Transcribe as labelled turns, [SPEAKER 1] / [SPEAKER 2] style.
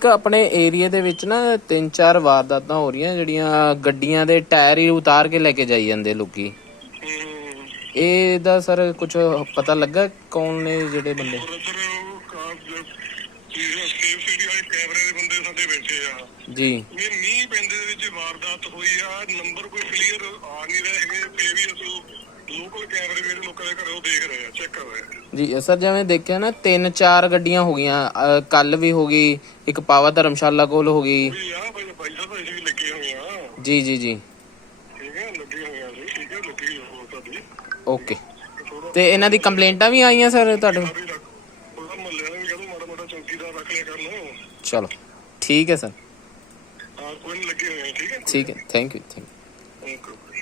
[SPEAKER 1] ਇੱਕ ਆਪਣੇ ਏਰੀਆ ਦੇ ਵਿੱਚ ਨਾ ਤਿੰਨ ਚਾਰ ਵਾਰਦਾਤਾਂ ਹੋ ਰਹੀਆਂ ਜਿਹੜੀਆਂ ਗੱਡੀਆਂ ਦੇ ਟਾਇਰ ਹੀ ਉਤਾਰ ਕੇ ਲੈ ਕੇ ਜਾਈ ਜਾਂਦੇ ਲੋਕੀ।
[SPEAKER 2] ਹੂੰ।
[SPEAKER 1] ਇਹਦਾ ਸਰ ਕੁਝ ਪਤਾ ਲੱਗਾ ਕੌਣ ਨੇ ਜਿਹੜੇ ਬੰਦੇ?
[SPEAKER 2] ਦੇ
[SPEAKER 1] ਜੀ।
[SPEAKER 2] ਇਹ ਮੀਂਹ ਪੈਂਦੇ ਦੇ ਵਿੱਚ ਵਾਰਦਾਤ ਹੋਈ ਆ ਨੰਬਰ ਕੋਈ ਕਲੀਅਰ ਆ ਨਹੀਂ ਰਹੇ ਹੈਗੇ ਫੇਰ ਵੀ ਅਸੀਂ ਲੋਕਲ ਕੈਮਰੇ ਮੇਰੇ ਲੋਕਾਂ ਦੇ ਘਰੇ ਦੇਖ ਰਹੇ ਆ ਚੈੱਕ ਕਰ ਰਹੇ ਆ।
[SPEAKER 1] ਜੀ ਸਰ ਜਿਵੇਂ ਦੇਖਿਆ ਨਾ ਤਿੰਨ ਚਾਰ ਗੱਡੀਆਂ ਹੋ ਗਈਆਂ ਕੱਲ ਵੀ ਹੋ ਗਈ ਇੱਕ ਪਾਵਾ ਧਰਮਸ਼ਾਲਾ ਕੋਲ ਹੋ ਗਈ।
[SPEAKER 2] ਵੀ ਆ ਭਾਈ ਭਾਈ ਸਾਹਿਬ ਅਸੀਂ ਵੀ ਲੱਗੇ ਹੋਏ ਆ।
[SPEAKER 1] ਜੀ ਜੀ ਜੀ।
[SPEAKER 2] ਠੀਕ ਹੈ ਲੱਗੇ ਹੋਏ ਆ ਜੀ ਠੀਕ ਹੈ ਲੱਗੀ ਹੋ ਤੁਹਾਡੀ।
[SPEAKER 1] ਓਕੇ। ਤੇ ਇਹਨਾਂ ਦੀ ਕੰਪਲੇਂਟਾਂ ਵੀ ਆਈਆਂ ਸਰ ਤੁਹਾਡੇ
[SPEAKER 2] ਉਹਦਾ ਮਹੱਲੇ ਵਾਲੇ ਵੀ ਕਹਿੰਦੇ ਮਾੜਾ ਮਾੜਾ ਚੌਕੀਦਾਰ ਰੱਖ ਲਿਆ ਕਰ ਲਓ।
[SPEAKER 1] ਚਲੋ ਠੀਕ ਹੈ ਸਰ।
[SPEAKER 2] ਹਾਂ ਕੋਈ ਨਹੀਂ ਲੱਗੇ ਹੋਏ ਆ ਠੀਕ ਹੈ।
[SPEAKER 1] ਠੀਕ ਹੈ ਥੈਂਕ ਯੂ ਥੈਂਕ ਯੂ